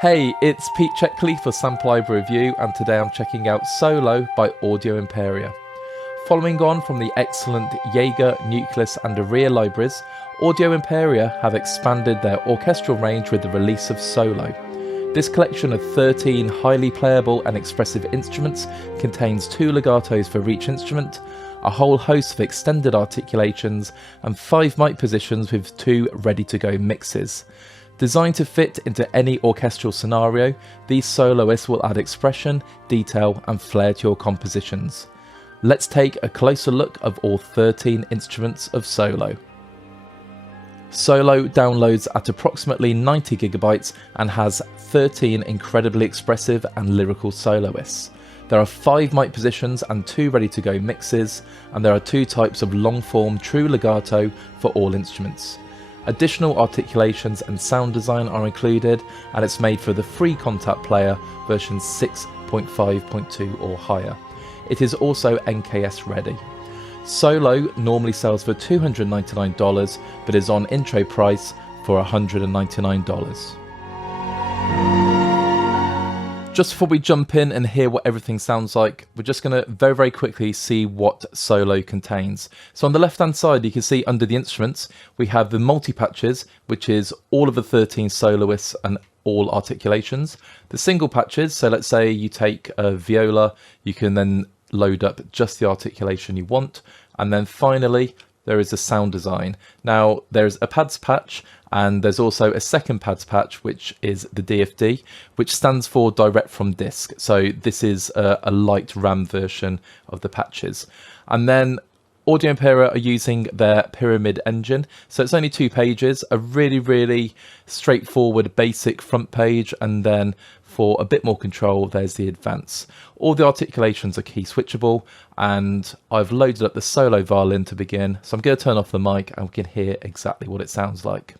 Hey, it's Pete Checkley for Sample Library Review, and today I'm checking out Solo by Audio Imperia. Following on from the excellent Jaeger, Nucleus and Aria libraries, Audio Imperia have expanded their orchestral range with the release of Solo. This collection of 13 highly playable and expressive instruments contains 2 legatos for each instrument, a whole host of extended articulations, and 5 mic positions with 2 ready-to-go mixes. Designed to fit into any orchestral scenario, these soloists will add expression, detail and flair to your compositions. Let's take a closer look of all 13 instruments of Solo. Solo downloads at approximately 90 gigabytes and has 13 incredibly expressive and lyrical soloists. There are 5 mic positions and 2 ready-to-go mixes, and there are 2 types of long-form true legato for all instruments. Additional articulations and sound design are included, and it's made for the free Contact player version 6.5.2 or higher. It is also NKS ready. Solo normally sells for $299 but is on intro price for $199. Just before we jump in and hear what everything sounds like, we're just going to very quickly see what Solo contains. So on the left hand side you can see under the instruments we have the multi-patches, which is all of the 13 soloists and all articulations. The single patches, so let's say you take a viola, you can then load up just the articulation you want. And then finally there is a sound design. Now there's a pads patch, and there's also a second pads patch, which is the DFD, which stands for direct from disk. So this is a light RAM version of the patches. And then Audio Imperia are using their Pyramid engine, so it's only 2 pages, a really straightforward basic front page, and then for a bit more control there's the advance. All the articulations are key switchable, and I've loaded up the solo violin to begin, so I'm going to turn off the mic and we can hear exactly what it sounds like.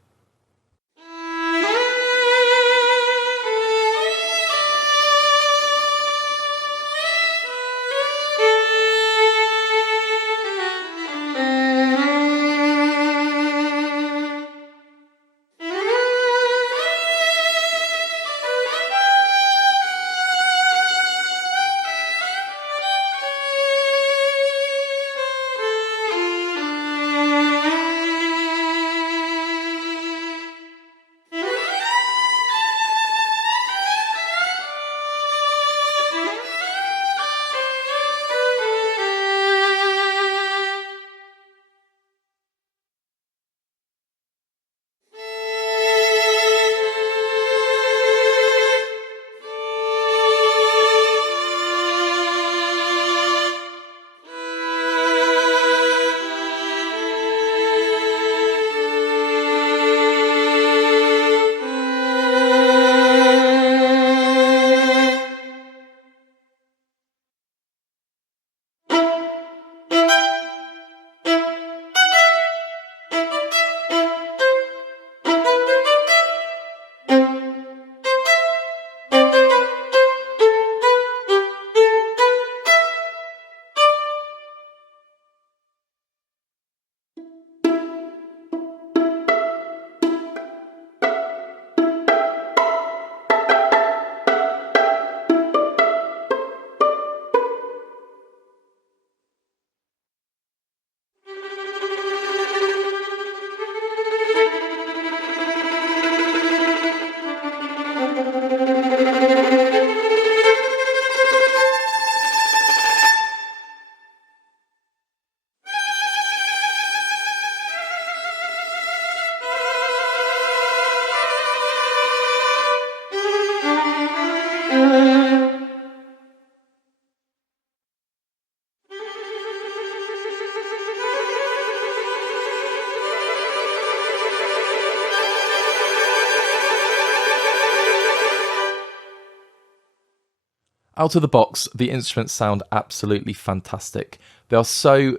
Out of the box, the instruments sound absolutely fantastic. They are so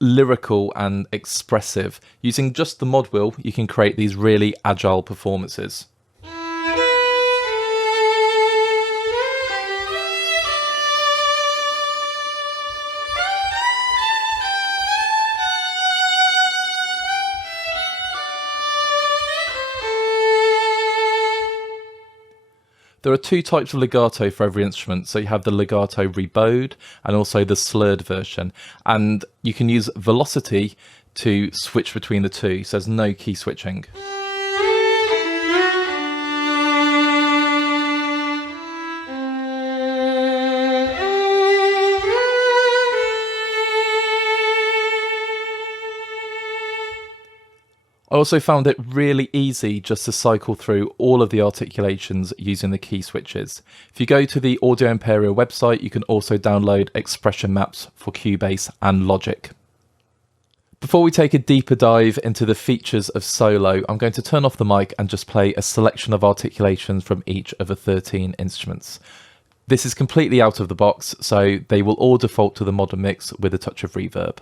lyrical and expressive. Using just the mod wheel, you can create these really agile performances. There are two types of legato for every instrument. So you have the legato rebowed and also the slurred version. And you can use velocity to switch between the two. So there's no key switching. I also found it really easy just to cycle through all of the articulations using the key switches. If you go to the Audio Imperia website, you can also download expression maps for Cubase and Logic. Before we take a deeper dive into the features of solo, I'm going to turn off the mic and just play a selection of articulations from each of the 13 instruments. This is completely out of the box, so they will all default to the modern mix with a touch of reverb.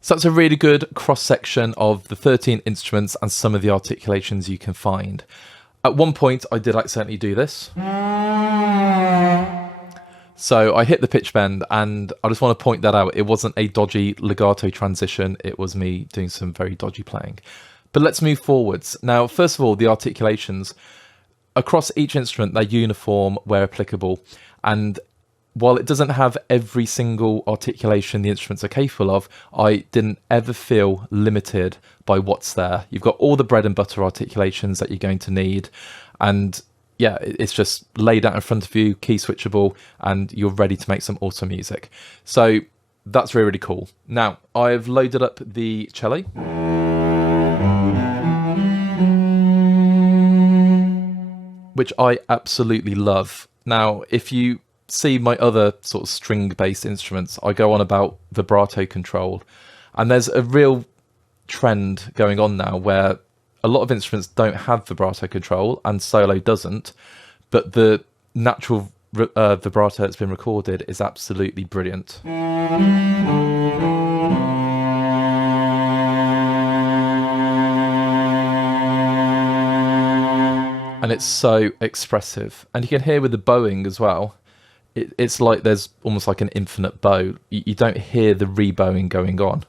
So that's a really good cross-section of the 13 instruments and some of the articulations you can find. At one point, I did accidentally do this. So I hit the pitch bend, and I just want to point that out. It wasn't a dodgy legato transition. It was me doing some very dodgy playing. But let's move forwards. Now, first of all, the articulations. Across each instrument, they're uniform where applicable. And while it doesn't have every single articulation the instruments are capable of, I didn't ever feel limited by what's there. You've got all the bread and butter articulations that you're going to need. And yeah, it's just laid out in front of you, key switchable, and you're ready to make some awesome music. So that's really, really cool. Now, I've loaded up the Checkley. Which I absolutely love. Now, if you see my other sort of string-based instruments, I go on about Vibrato Control. And there's a real trend going on now where a lot of instruments don't have vibrato control and solo doesn't, but the natural vibrato that's been recorded is absolutely brilliant. And it's so expressive. And you can hear with the bowing as well, it's like there's almost like an infinite bow. You don't hear the rebowing going on.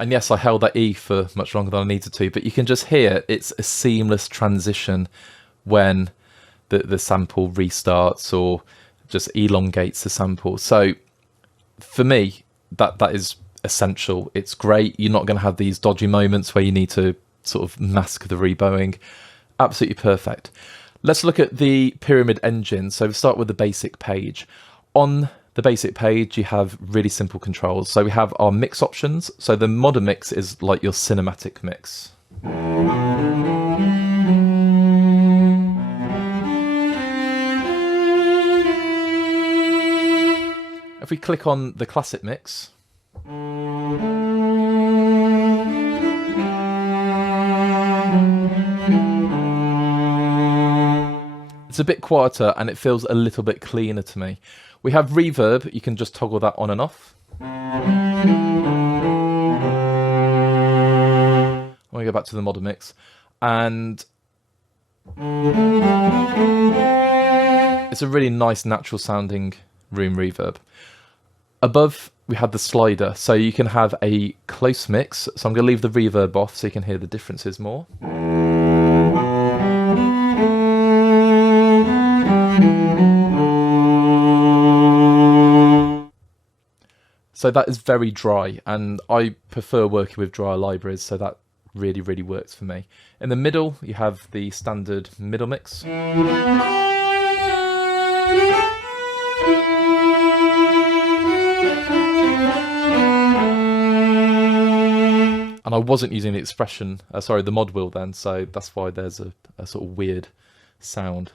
And yes, I held that E for much longer than I needed to, but you can just hear it's a seamless transition when the sample restarts or just elongates the sample. So for me, that is essential. It's great. You're not going to have these dodgy moments where you need to sort of mask the rebowing. Absolutely perfect. Let's look at the pyramid engine. So we start with the basic page. On the basic page, you have really simple controls. So we have our mix options. So the modern mix is like your cinematic mix. If we click on the classic mix, it's a bit quieter and it feels a little bit cleaner to me. We have reverb, you can just toggle that on and off. I'm going to go back to the modern mix, and it's a really nice natural sounding room reverb. Above we have the slider, so you can have a close mix. So I'm going to leave the reverb off so you can hear the differences more. So that is very dry, and I prefer working with drier libraries, so that really, really works for me. In the middle, you have the standard middle mix. And I wasn't using the the mod wheel then, so that's why there's a sort of weird sound.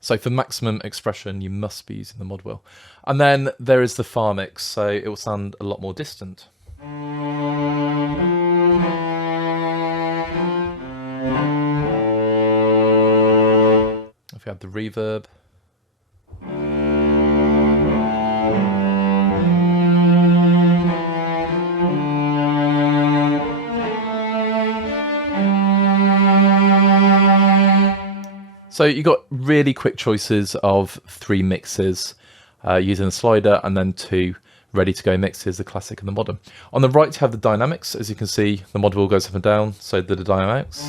So for maximum expression, you must be using the mod wheel. And then there is the far mix, so it will sound a lot more distant. If you have the reverb. So you got really quick choices of 3 mixes using the slider, and then 2 ready to go mixes, the classic and the modern. On the right you have the dynamics. As you can see, the mod wheel goes up and down, so the dynamics.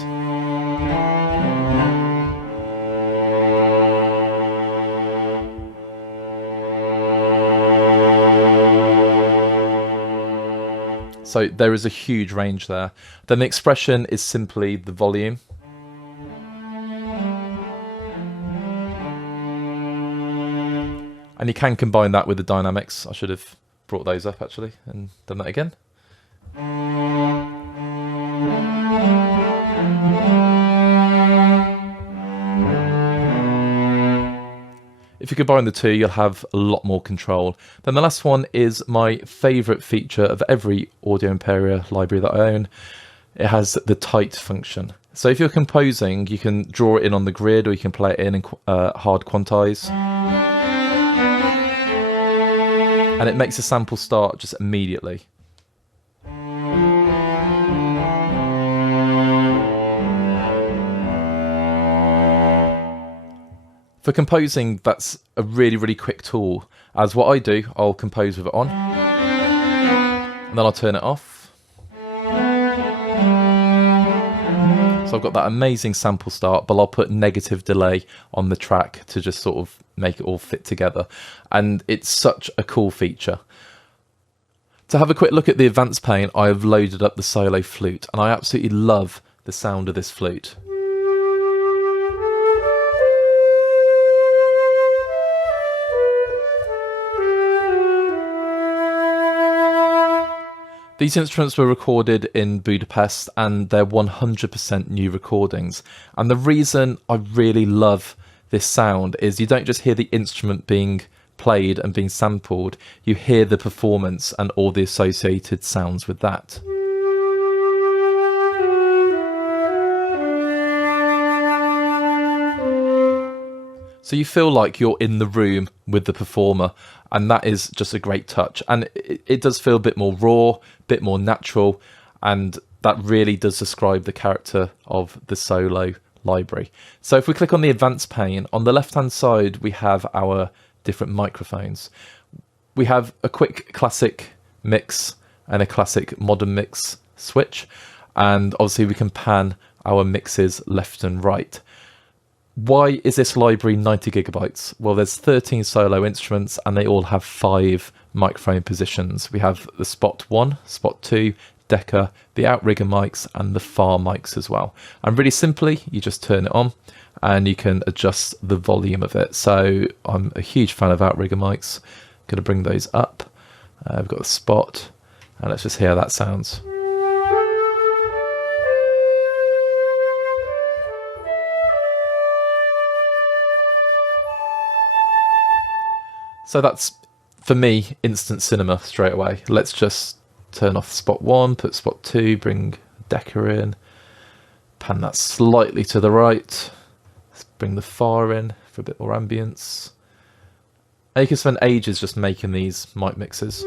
So there is a huge range there. Then the expression is simply the volume. And you can combine that with the dynamics. I should have brought those up actually and done that again. If you combine the 2, you'll have a lot more control. Then the last one is my favourite feature of every Audio Imperia library that I own. It has the tight function. So if you're composing, you can draw it in on the grid, or you can play it in hard quantize. And it makes a sample start just immediately. For composing, that's a really, really quick tool. As what I do, I'll compose with it on, and then I'll turn it off. So I've got that amazing sample start, but I'll put negative delay on the track to just sort of make it all fit together. And it's such a cool feature. To have a quick look at the advanced pane, I have loaded up the solo flute, and I absolutely love the sound of this flute. These instruments were recorded in Budapest, and they're 100% new recordings. And the reason I really love this sound is you don't just hear the instrument being played and being sampled, you hear the performance and all the associated sounds with that. So you feel like you're in the room with the performer, and that is just a great touch. And it does feel a bit more raw, a bit more natural, and that really does describe the character of the solo library. So if we click on the advanced pane, on the left hand side we have our different microphones. We have a quick classic mix and a classic modern mix switch, and obviously we can pan our mixes left and right. Why is this library 90 gigabytes? Well, there's 13 solo instruments, and they all have 5 microphone positions. We have the spot 1, spot 2, decker, the outrigger mics, and the far mics as well. And really simply, you just turn it on and you can adjust the volume of it. So I'm a huge fan of outrigger mics. I'm going to bring those up. We've got the spot, and let's just hear how that sounds. So that's, for me, instant cinema straight away. Let's just turn off spot 1, put spot 2, bring decker in, pan that slightly to the right, let's bring the far in for a bit more ambience. And you can spend ages just making these mic mixes.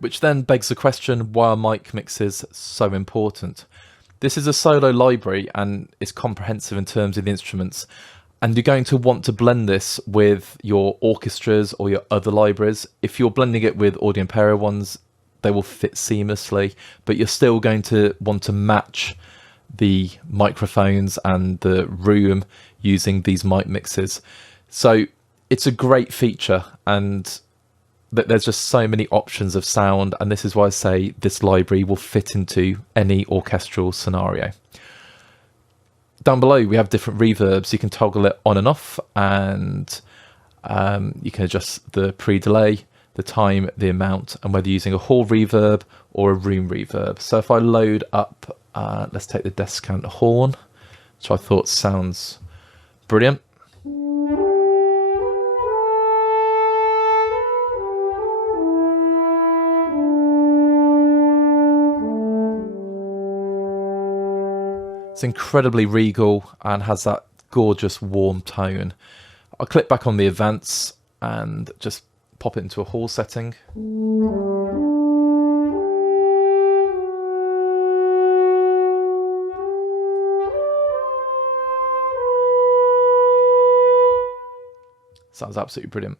Which then begs the question, why are mic mixes so important? This is a solo library and it's comprehensive in terms of the instruments. And you're going to want to blend this with your orchestras or your other libraries. If you're blending it with Audio Imperia ones, they will fit seamlessly, but you're still going to want to match the microphones and the room using these mic mixes. So it's a great feature, and there's just so many options of sound, and this is why I say this library will fit into any orchestral scenario. Down below we have different reverbs. You can toggle it on and off, and you can adjust the pre-delay, the time, the amount, and whether you're using a hall reverb or a room reverb. So if I load up, let's take the descant horn, which I thought sounds brilliant. It's incredibly regal and has that gorgeous warm tone. I'll click back on the advance and just pop it into a hall setting. Sounds absolutely brilliant.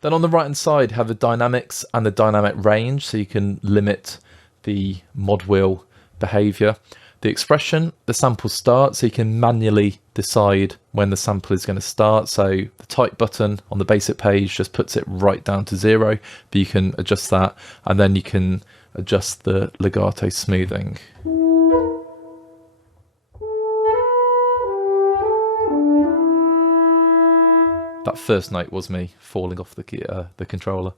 Then on the right hand side have the dynamics and the dynamic range, so you can limit the mod wheel behavior. The expression, the sample start, so you can manually decide when the sample is going to start. So the type button on the basic page just puts it right down to 0, but you can adjust that, and then you can adjust the legato smoothing. That first note was me falling off the controller.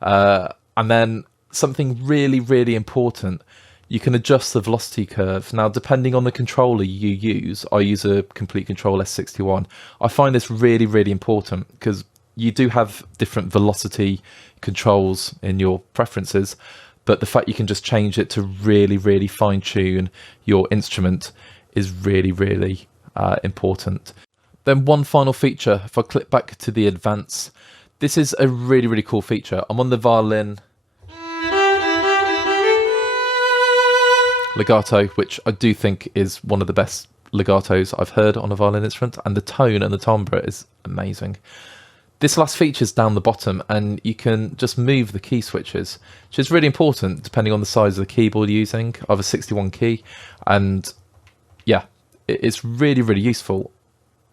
And then something really, really important, you can adjust the velocity curve. Now, depending on the controller you use, I use a Complete Control S61. I find this really, really important because you do have different velocity controls in your preferences, but the fact you can just change it to really, really fine tune your instrument is really, really important. Then one final feature, if I click back to the advance, this is a really, really cool feature. I'm on the violin legato, which I do think is one of the best legatos I've heard on a violin instrument, and the tone and the timbre is amazing. This last feature is down the bottom, and you can just move the key switches, which is really important depending on the size of the keyboard you're using. I have a 61 key, and yeah, it's really, really useful.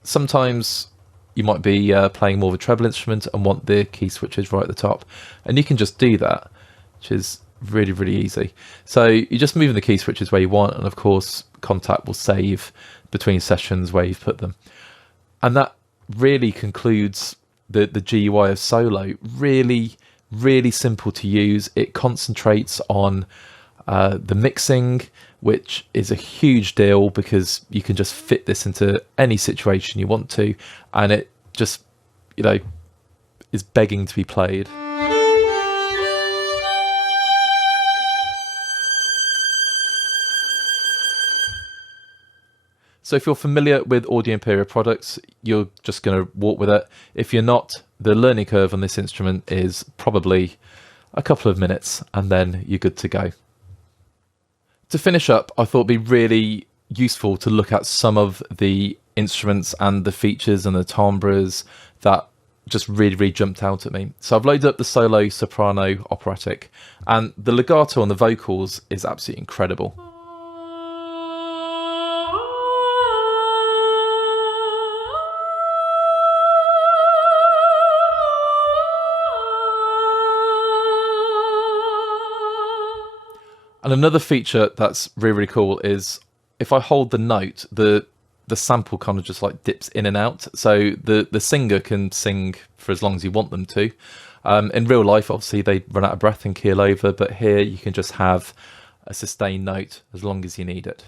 Sometimes you might be playing more of a treble instrument and want the key switches right at the top, and you can just do that, which is really, really easy. So you're just moving the key switches where you want, and of course Contact will save between sessions where you've put them. And that really concludes the GUI of Solo. Really, really simple to use. It concentrates on the mixing, which is a huge deal because you can just fit this into any situation you want to, and it just, you know, is begging to be played. So if you're familiar with Audio Imperia products, you're just going to walk with it. If you're not, the learning curve on this instrument is probably a couple of minutes, and then you're good to go. To finish up, I thought it'd be really useful to look at some of the instruments and the features and the timbres that just really, really jumped out at me. So I've loaded up the solo soprano operatic, and the legato on the vocals is absolutely incredible. And another feature that's really, really cool is if I hold the note, the sample kind of just like dips in and out. So the singer can sing for as long as you want them to. In real life, obviously, they run out of breath and keel over, but here you can just have a sustained note as long as you need it.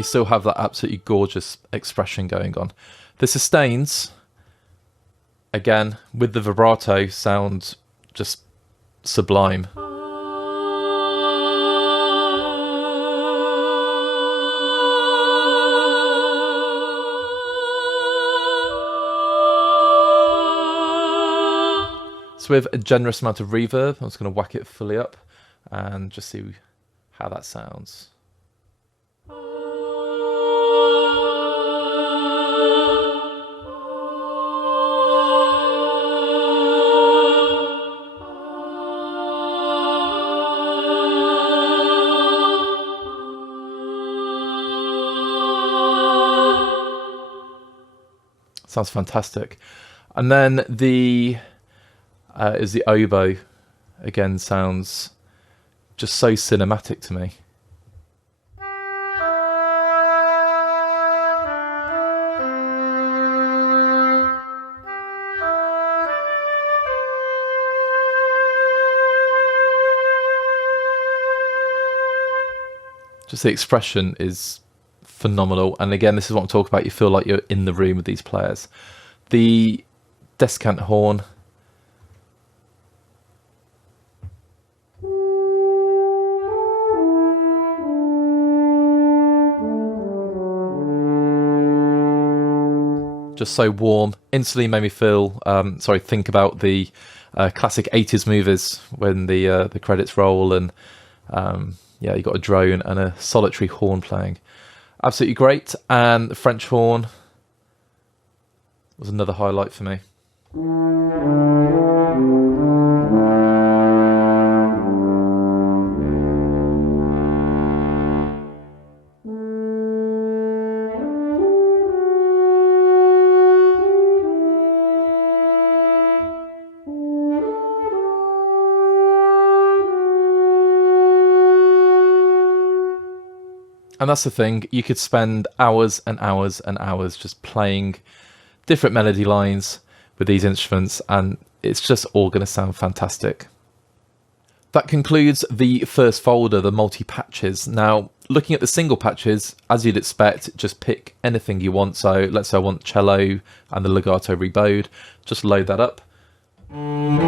you still have that absolutely gorgeous expression going on. The sustains, again, with the vibrato, sound just sublime. So with a generous amount of reverb, I'm just going to whack it fully up and just see how that sounds. Sounds fantastic. And then the is the oboe. Again, sounds just so cinematic to me. Just the expression is phenomenal, and again, this is what I'm talking about. You feel like you're in the room with these players. The descant horn, just so warm, instantly made me feel think about the classic 80s movies when the credits roll and yeah, you got a drone and a solitary horn playing. Absolutely great. And the French horn was another highlight for me. And that's the thing, you could spend hours and hours and hours just playing different melody lines with these instruments, and it's just all going to sound fantastic. That concludes the first folder, the multi-patches. Now, looking at the single patches, as you'd expect, just pick anything you want. So let's say I want cello and the legato rebowed, just load that up. And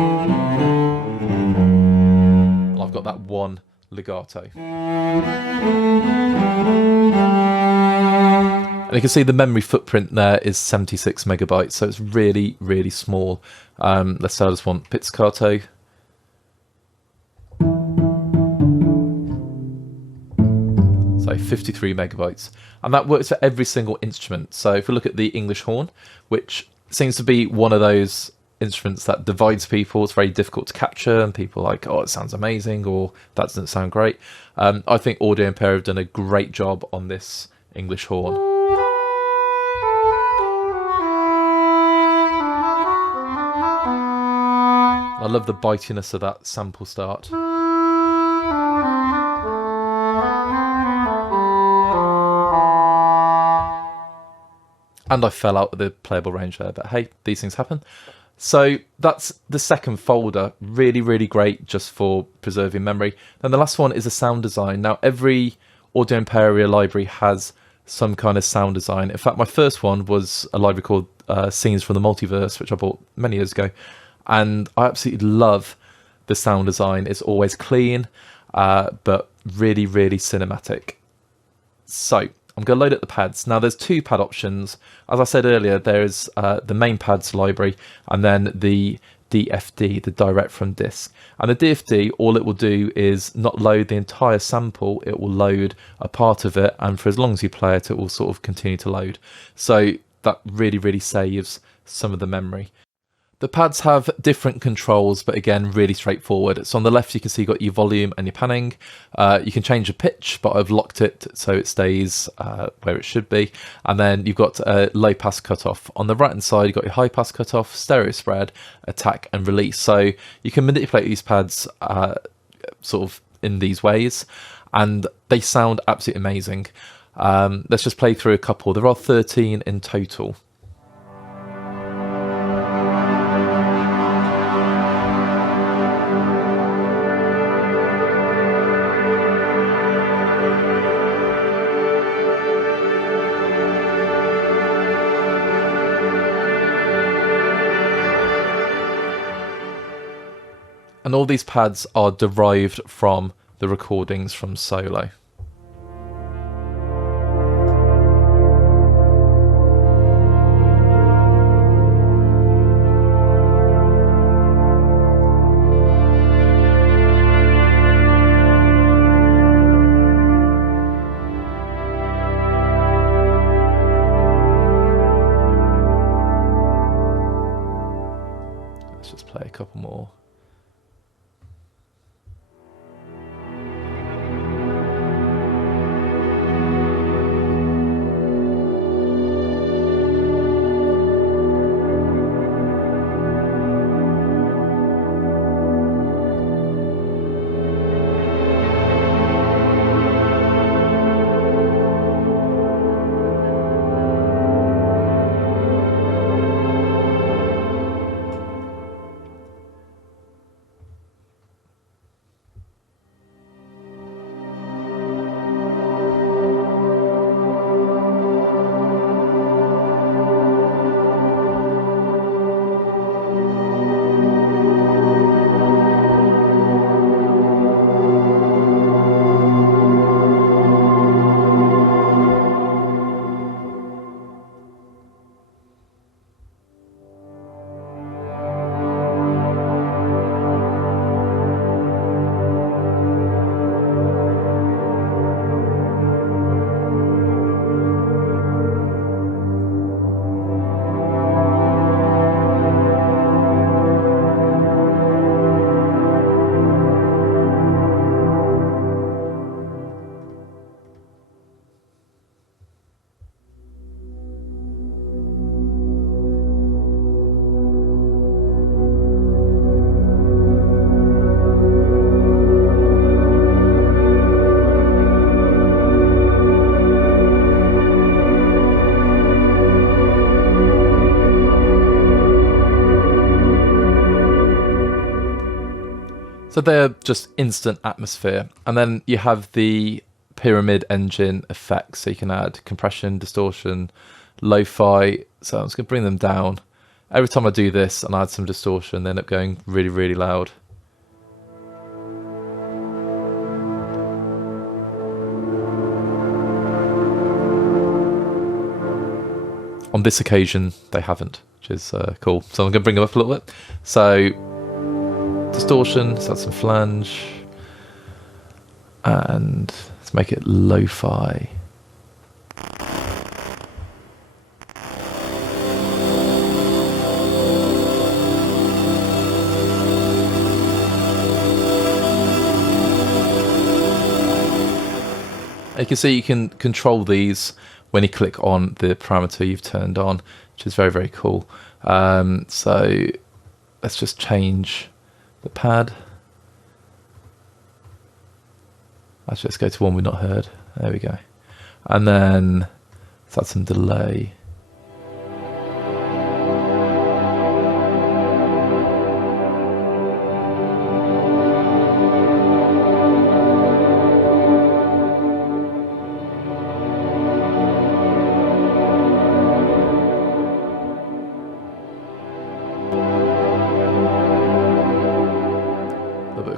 I've got that one legato. And you can see the memory footprint there is 76 megabytes, so it's really, really small. Let's say I just want pizzicato. So 53 megabytes. And that works for every single instrument. So if we look at the English horn, which seems to be one of those instruments that divides people, it's very difficult to capture, and people are like, oh, it sounds amazing, or that doesn't sound great. I think Audio Imperia have done a great job on this English horn. I love the bitiness of that sample start. And I fell out of the playable range there, but hey, these things happen. So that's the second folder, really, really great just for preserving memory. Then the last one is a sound design. Now, every Audio Imperia library has some kind of sound design. In fact, my first one was a library called Scenes from the Multiverse, which I bought many years ago. And I absolutely love the sound design. It's always clean, but really, really cinematic. So I'm going to load up the pads. Now there's two pad options. As I said earlier, there's the main pads library and then the DFD, the direct from disk. And the DFD, all it will do is not load the entire sample, it will load a part of it, and for as long as you play it, it will sort of continue to load. So that really, really saves some of the memory. The pads have different controls, but again, really straightforward. So on the left, you can see you've got your volume and your panning. You can change the pitch, but I've locked it so it stays where it should be. And then you've got a low pass cutoff. On the right hand side, you've got your high pass cutoff, stereo spread, attack and release. So you can manipulate these pads sort of in these ways, and they sound absolutely amazing. Let's just play through a couple. There are 13 in total. And all these pads are derived from the recordings from Solo. Let's just play a couple more. So they're just instant atmosphere. And then you have the pyramid engine effects. So you can add compression, distortion, lo-fi. So I'm just going to bring them down. Every time I do this and I add some distortion, they end up going really, really loud. On this occasion, they haven't, which is cool. So I'm going to bring them up a little bit. So distortion, let's add some flange, and let's make it lo-fi. You can see you can control these when you click on the parameter you've turned on, which is very, very cool. So let's just change the pad. Actually, let's go to one we've not heard. There we go. And then let's add some delay.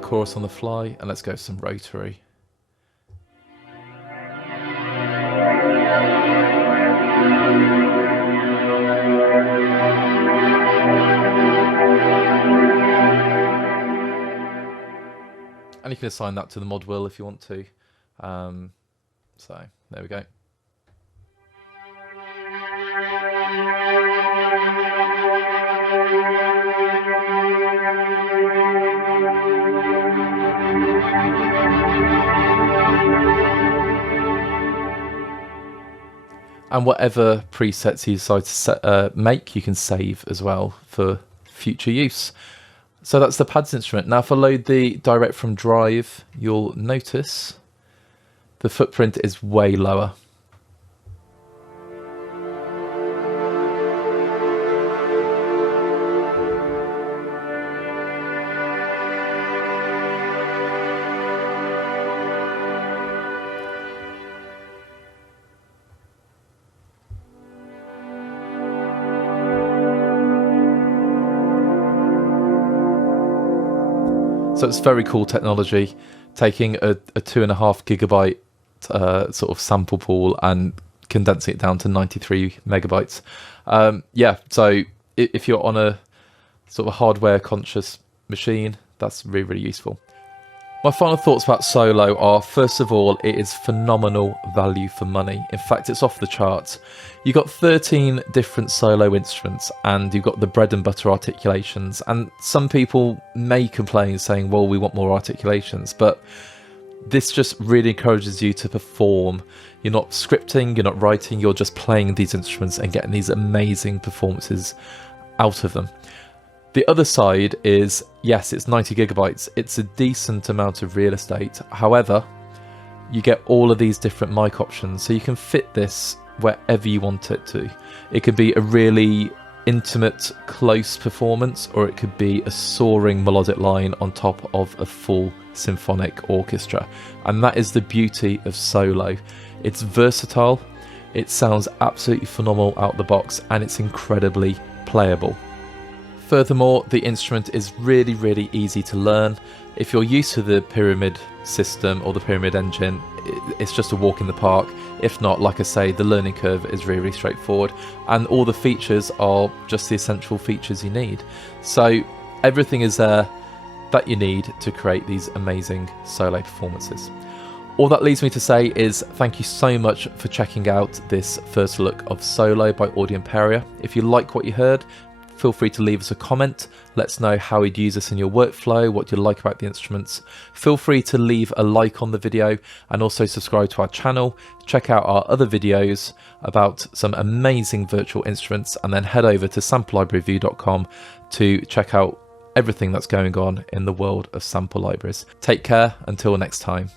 Chorus on the fly, and let's go some rotary. And you can assign that to the mod wheel if you want to. So there we go. And whatever presets you decide to make, you can save as well for future use. So that's the pads instrument. Now if I load the direct from drive, you'll notice the footprint is way lower. So it's very cool technology, taking a 2.5 gigabyte sort of sample pool and condensing it down to 93 megabytes. Yeah, so if you're on a sort of hardware conscious machine, that's really, really useful. My final thoughts about Solo are, first of all, it is phenomenal value for money. In fact, it's off the charts. You've got 13 different solo instruments, and you've got the bread and butter articulations. And some people may complain saying, well, we want more articulations, but this just really encourages you to perform. You're not scripting, you're not writing, you're just playing these instruments and getting these amazing performances out of them. The other side is, yes, it's 90 gigabytes. It's a decent amount of real estate. However, you get all of these different mic options, so you can fit this wherever you want it to. It could be a really intimate, close performance, or it could be a soaring melodic line on top of a full symphonic orchestra. And that is the beauty of Solo. It's versatile, it sounds absolutely phenomenal out the box, and it's incredibly playable. Furthermore, the instrument is really, really easy to learn. If you're used to the Pyramid system or the Pyramid engine, it's just a walk in the park. If not, like I say, the learning curve is really, really straightforward, and all the features are just the essential features you need. So everything is there that you need to create these amazing solo performances. All that leaves me to say is thank you so much for checking out this first look of Solo by Audio Imperia. If you like what you heard, feel free to leave us a comment. Let us know how you'd use this in your workflow, what you like about the instruments. Feel free to leave a like on the video and also subscribe to our channel. Check out our other videos about some amazing virtual instruments, and then head over to samplelibraryreview.com to check out everything that's going on in the world of sample libraries. Take care until next time.